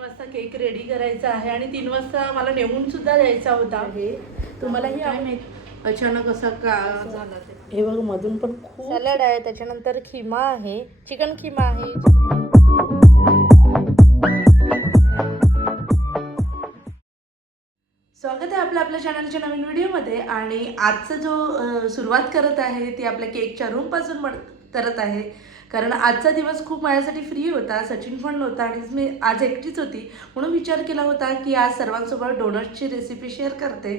वाजता cake ready करायचा आहे आणि 3 वाजता मला नेऊन सुद्धा द्यायचा होता. हे तुम्हालाही काय माहित अचानक असं का झालं ते. हे बघ मधून पण खूप सॅलड आहे, त्याच्यानंतर खिमा आहे, चिकन खिमा आहे. स्वागत आहे आपल्या चॅनलच्या नवीन व्हिडिओमध्ये. आणि आजचा जो सुरुवात करत आहे ती आपल्या केकच्या रूमपासून करत आहे, कारण आजचा दिवस खूप माझ्यासाठी फ्री होता. सचिन पण नव्हता आणि मी आज एकटीच होती, म्हणून विचार केला होता की आज सर्वांसोबत डोनट्सची रेसिपी शेअर करते.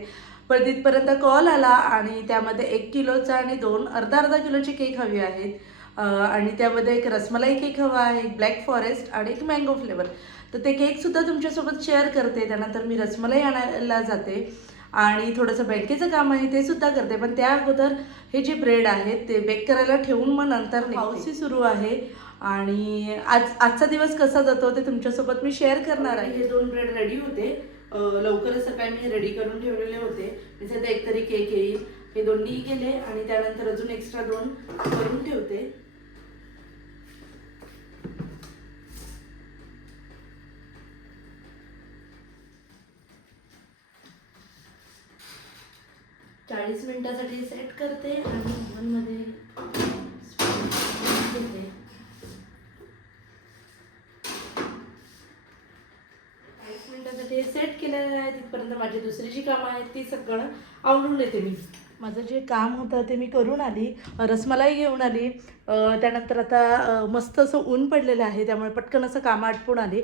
पण तिथपर्यंत कॉल आला आणि त्यामध्ये 1 किलोचा आणि 2 अर्धा किलोचे केक हवे आहेत. आणि त्यामध्ये एक रसमलाई केक हवा आहे, एक ब्लॅक फॉरेस्ट आणि एक मँगो फ्लेवर. तर ते केकसुद्धा तुमच्यासोबत शेअर करते. त्यानंतर मी रसमलाई आणायला जाते आणि थोडंसं बँकेचं काम आहे ते सुद्धा करते. पण त्या अगोदर हे जे ब्रेड आहेत ते बेक करायला ठेवून मग नंतर पाऊसही सुरू आहे आणि आजचा दिवस कसा जातो ते तुमच्यासोबत मी शेअर करणार आहे. हे 2 ब्रेड रेडी होते, लवकरच सकाळी मी रेडी करून ठेवलेले होते. मी सध्या एकतरी केक येईल, हे दोन्ही गेले आणि त्यानंतर अजून एक्स्ट्रा 2 करून ठेवते. चाळीस मिनिटासाठी सेट करते आणि ओव्हनमध्ये घेते. 40 मिनिटासाठी हे सेट केलेलं आहे. तिथपर्यंत माझी दुसरी जी कामं आहेत ती सगळं आवरून येते मी. माझं जे काम होतं ते मी करून आली, रसमलाई घेऊन आली. त्यानंतर आता मस्त असं ऊन पडलेलं आहे, त्यामुळे पटकन असं कामं आटपून आली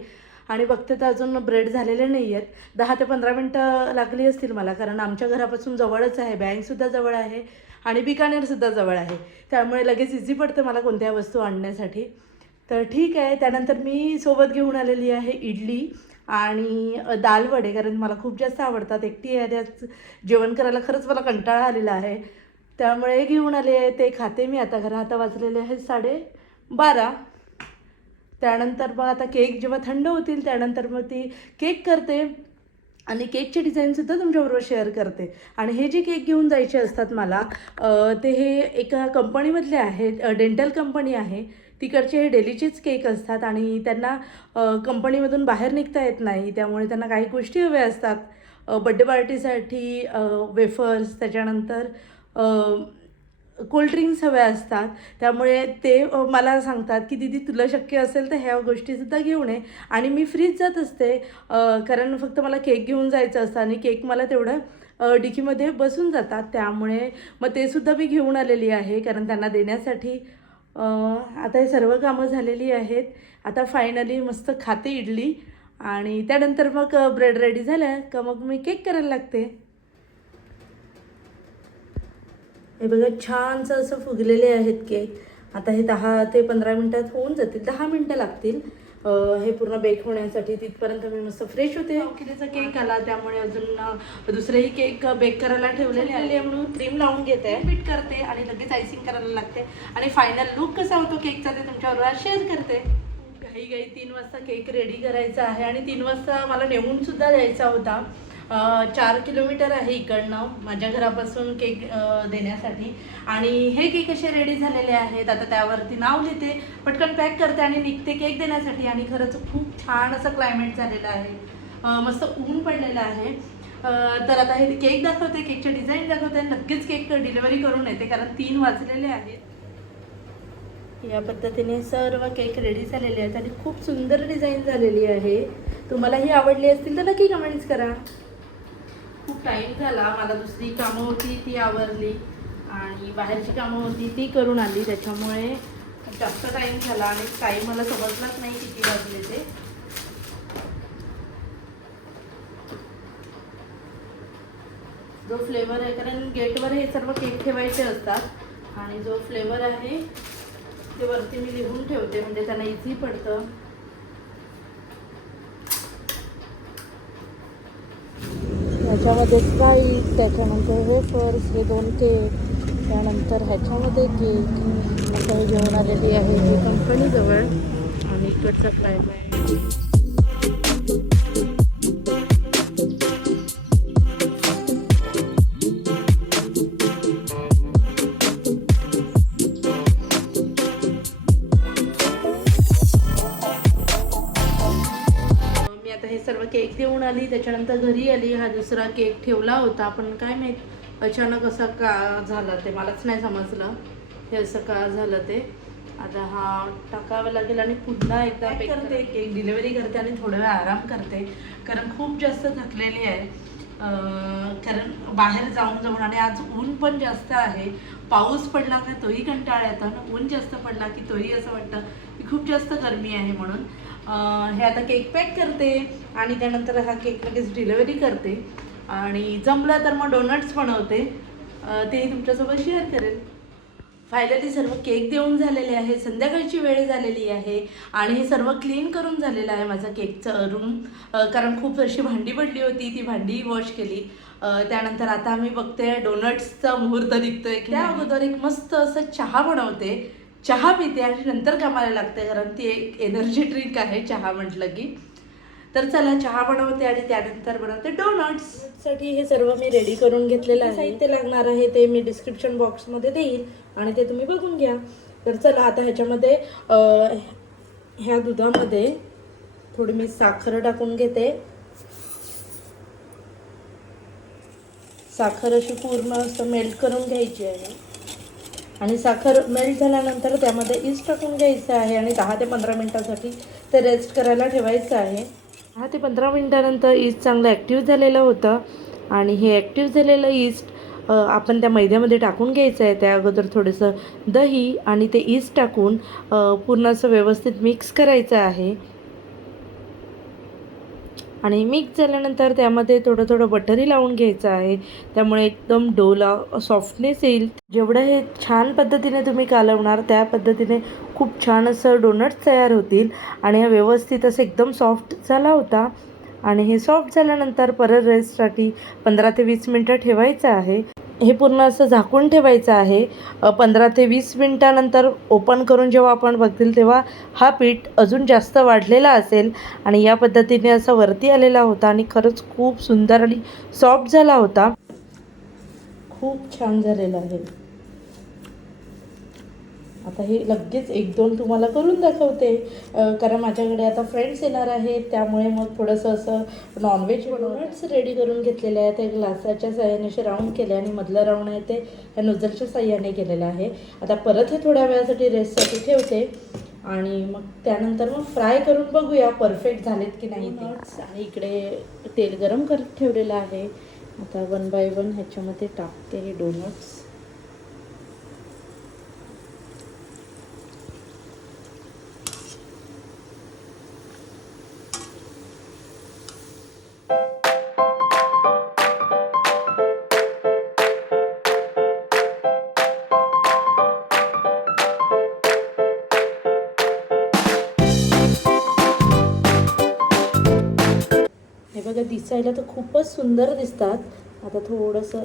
आणि बघते तर अजून ब्रेड झालेले नाही आहेत. 10 ते 15 मिनटं लागली असतील मला, कारण आमच्या घरापासून जवळच आहे, बँकसुद्धा जवळ आहे आणि बिकानेरसुद्धा जवळ आहे, त्यामुळे लगेच इझी पडतं मला कोणत्या वस्तू आणण्यासाठी. तर ठीक आहे. त्यानंतर मी सोबत घेऊन आलेली आहे इडली आणि दाल वडे, कारण मला खूप जास्त आवडतात. एकटी याद्यात जेवण करायला खरंच मला कंटाळा आलेला आहे, त्यामुळे घेऊन आले आहे. ते खाते मी आता. आता वाजलेले आहेत 12:30. त्यानंतर मग आता केक जेव्हा थंड होतील त्यानंतर मग ती केक करते आणि केकची डिझाईनसुद्धा तुमच्याबरोबर शेअर करते. आणि हे जे केक घेऊन जायचे असतात मला, ते हे एका कंपनीमधले आहेत, डेंटल कंपनी आहे. तिकडचे हे डेलीचेच केक असतात आणि त्यांना कंपनीमधून बाहेर निघता येत नाही, त्यामुळे त्यांना काही गोष्टी हव्या असतात. बड्डे पार्टीसाठी वेफर्स, त्याच्यानंतर कोल्ड्रिंक्स हव्या असतात. त्यामुळे ते मला सांगतात की दीदी तुला शक्य असेल तर ह्या गोष्टीसुद्धा घेऊन ये. आणि मी फ्रीच जात असते, कारण फक्त मला केक घेऊन जायचं असतं आणि केक मला तेवढं डिकीमध्ये बसून जातात. त्यामुळे मग ते सुद्धा मी घेऊन आलेली आहे, कारण त्यांना देण्यासाठी. आता हे सर्व कामं झालेली आहेत. आता फायनली मस्त खाते इडली आणि त्यानंतर मग ब्रेड रेडी झालं का मग मी केक करायला लागते. हे बघा छानसं असं फुगलेले आहेत केक. आता हे 10 ते 15 मिनटात होऊन जातील, 10 मिनटं लागतील हे पूर्ण बेक होण्यासाठी. तिथपर्यंत मी मस्त फ्रेश होते. कितीचा केक आला, त्यामुळे अजून दुसरेही केक बेक करायला ठेवलेले आहे, म्हणून क्रीम लावून घेते, बीट करते आणि लगेच आयसिंग करायला लागते. आणि फायनल लुक कसा होतो केकचा ते तुमच्याबरोबर शेअर करते. घाई 3 वाजता केक रेडी करायचा आहे आणि 3 वाजता मला नेऊन सुद्धा द्यायचा होता. 4 किलोमीटर आहे इकडनं माझ्या घरापासून केक देण्यासाठी. आणि हे केक असे रेडी झालेले आहेत. आता त्यावरती नाव लिहिते, पटकन पॅक करते आणि निघते केक देण्यासाठी. आणि खरंच खूप छान असं क्लायमेट झालेलं आहे, मस्त ऊन पडलेलं आहे. तर आता हे केक दाखवते, केकचे डिझाईन दाखवते, नक्कीच केक डिलिव्हरी करून येते, कारण 3 वाजलेले आहेत. या पद्धतीने सर्व केक रेडी झालेले आहेत आणि खूप सुंदर डिझाईन झालेली आहे. तुम्हालाही आवडली असतील तर नक्की कमेंट्स करा. खूप टाईम झाला, मला दुसरी कामं होती ती आवरली आणि बाहेरची कामं होती ती करून आली, त्याच्यामुळे जास्त टाईम झाला आणि टाईम मला समजलाच नाही किती वाजले ते. जो फ्लेवर आहे, कारण गेटवर हे सर्व केक ठेवायचे असतात आणि जो फ्लेवर आहे ते वरती मी लिहून ठेवते, म्हणजे त्यांना इझी पडतं. ह्याच्यामध्ये फ्राईज, त्याच्यानंतर वेफर्स, हे 2 केक, त्यानंतर ह्याच्यामध्ये केक. आता हे घेऊन आलेली आहे ही कंपनीजवळ आणि इकडचा क्लायमेट. मी आता हे सर्व केक देऊन आली, त्याच्यानंतर घरी आली. हा दुसरा केक ठेवला होता, पण काय माहीत अचानक असं का झालं ते मलाच नाही समजलं, हे असं का झालं ते. आता हा टाकावं लागेल आणि पुन्हा एकदा पॅक करते, केक डिलिव्हरी करते आणि थोडा वेळ आराम करते, कारण खूप जास्त थकलेली आहे. कारण बाहेर जाऊन जाऊन आणि आज ऊन पण जास्त आहे. पाऊस पडला का तोही कंटाळा येतो ना, ऊन जास्त पडला की तोही असं वाटतं की खूप जास्त गरमी आहे. म्हणून हे आता केक पॅक करते आणि त्यानंतर हा केक लगेच डिलिव्हरी करते आणि जमलं तर मग डोनट्स बनवते, तेही तुमच्यासोबत शेअर करेल. फायनली सर्व केक देऊन झालेले आहे, संध्याकाळची वेळ झालेली आहे आणि हे सर्व क्लीन करून झालेलं आहे माझं केकचं रूम, कारण खूप अशी भांडी पडली होती, ती भांडी वॉश केली. त्यानंतर आता आम्ही बघते डोनट्सचा मुहूर्त निघतोय की त्या अगोदर एक मस्त असं चहा बनवते, चहा पिते आणि नंतर कामाला लागते, कारण ती एक एनर्जी ड्रिंक आहे चहा म्हटलं की. तर चला चहा बनवते आणि त्यानंतर बनवते डोनट्ससाठी. हे सर्व मी रेडी करून घेतलेलं आहे. साहित्य लागणार आहे ते मी डिस्क्रिप्शन बॉक्समध्ये देईल आणि ते तुम्ही बघून घ्या. तर चला आता ह्याच्यामध्ये ह्या दुधामध्ये थोडी मी साखर टाकून घेते. साखर अशी पूर्ण असं मेल्ट करून घ्यायची आहे आणि साखर मेल्ट झाल्यानंतर त्यामध्ये ईस्ट टाकून घ्यायचं आहे आणि 10 ते 15 मिनटासाठी ते रेस्ट करायला ठेवायचं आहे. 10 ते 15 मिनटानंतर ईस्ट चांगलं ॲक्टिव्ह झालेलं होतं आणि हे ॲक्टिव्ह झालेलं ईस्ट आपण त्या मैद्यामध्ये टाकून घ्यायचं आहे. त्या अगोदर थोडंसं दही आणि ते ईस्ट टाकून पूर्ण असं व्यवस्थित मिक्स करायचं आहे आणि मिक्स झाल्यानंतर त्यामध्ये थोडं थोडं बटरही लावून घ्यायचं आहे, त्यामुळे एकदम डोला सॉफ्टनेस येईल. जेवढं हे छान पद्धतीने तुम्ही कालवणार त्या पद्धतीने खूप छान असं डोनट्स तयार होतील. आणि हा व्यवस्थित असं एकदम सॉफ्ट झाला होता आणि हे सॉफ्ट झाल्यानंतर परत रेस्टसाठी 15 ते 20 मिनटं ठेवायचं आहे. हे पूर्ण असं झाकून ठेवायचं आहे. 15 ते 20 मिनटानंतर ओपन करून जेव्हा आपण बघतील तेव्हा हा पीठ अजून जास्त वाढलेला असेल आणि या पद्धतीने असं वरती आलेला होता आणि खरंच खूप सुंदर आणि सॉफ्ट झाला होता. खूप छान झालेला आहे. आता हे लगेच 1-2 तुम्हाला करून दाखवते, कारण माझ्याकडे आता फ्रेंड्स येणार आहेत, त्यामुळे मग थोडंसं असं नॉनव्हेज डोनट्स रेडी करून घेतलेले आहे. ते ग्लासाच्या साह्याने असे राऊंड केले आणि मधलं राऊंड आहे ते ह्या नोझलच्या साह्याने केलेलं आहे. आता परत हे थोड्या वेळासाठी रेस्टसाठी ठेवते आणि मग त्यानंतर मग फ्राय करून बघूया परफेक्ट झालेत की नाही. आणि इकडे तेल गरम करत ठेवलेलं आहे. आता 1 बाय 1 ह्याच्यामध्ये टाकते हे डोनट्स. हे बघा दिसायला तर खूपच सुंदर दिसतात. आता थोडंसं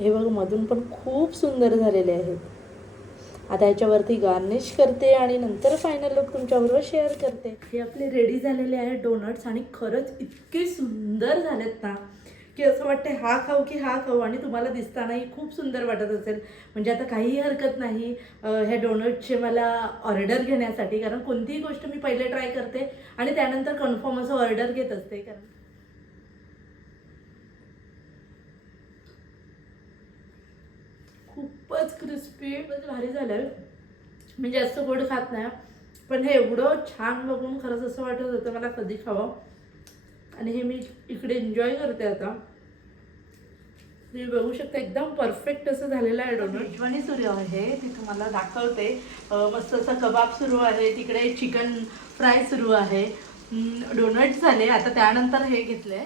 हे बघा मधून पण खूप सुंदर झालेले आहेत. आता याच्यावरती गार्निश करते आणि नंतर फायनल लुक तुमच्याबरोबर शेअर करते. हे आपले रेडी झालेले आहेत डोनट्स आणि खरंच इतके सुंदर झालेत ना की असं वाटते हा खाऊ की हा खाऊ. आणि तुम्हाला दिसतानाही खूप सुंदर वाटत असेल. म्हणजे आता काहीही हरकत नाही ह्या डोनटचे मला ऑर्डर घेण्यासाठी, कारण कोणतीही गोष्ट मी पहिले ट्राय करते आणि त्यानंतर कन्फर्म असं ऑर्डर घेत असते. कारण खूपच क्रिस्पी, खूपच भारी झालं. मी जास्त गोड खात नाही, पण हे एवढं छान बघून खरंच असं वाटत होतं मला कधी खावं. आणि हे मी इकडे एन्जॉय करते. आता तुम्ही बघू शकता एकदम परफेक्ट असं झालेलं आहे डोनट. मेजवानी सुरू आहे ती तुम्हाला दाखवते. मस्त असा कबाब सुरू आहे, तिकडे चिकन फ्राय सुरू आहे, डोनट्स झाले. आता त्यानंतर हे घेतले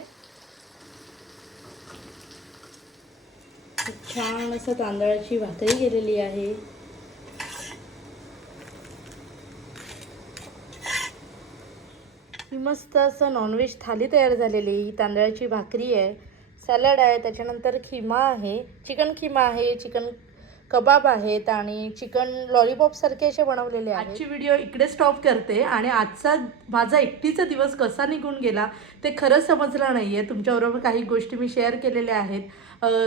छान असं तांदळाची भाकरी केलेली आहे. ही मस्त असं नॉनव्हेज थाली तयार झालेली. ही तांदळाची भाकरी आहे, सॅलड आहे, त्याच्यानंतर खिमा आहे, चिकन खिमा आहे, चिकन कबाब आहेत आणि चिकन लॉलीपॉपसारखे असे बनवलेले आहेत. आजची व्हिडिओ इकडे स्टॉप करते आणि आजचा माझा एकटीचा दिवस कसा निघून गेला ते खरंच समजलं नाही आहे. तुमच्याबरोबर काही गोष्टी मी शेअर केलेल्या आहेत.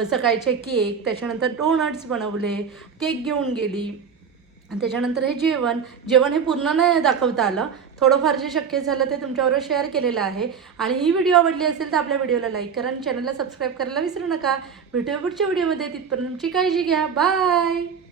सकाळचे केक, त्याच्यानंतर डोनट्स बनवले, केक घेऊन गेली आणि त्याच्यानंतर हे जेवण हे पूर्ण नाही दाखवता आलं, थोडंफार जे शक्य झालं ते तुमच्याबरोबर शेअर केलेलं आहे. आणि ही व्हिडिओ आवडली असेल तर आपल्या व्हिडिओला लाईक करा आणि चॅनलला सबस्क्राईब करायला विसरू नका. भेटूया पुढच्या व्हिडिओमध्ये. तिथपर्यंत तुमची काळजी घ्या. बाय.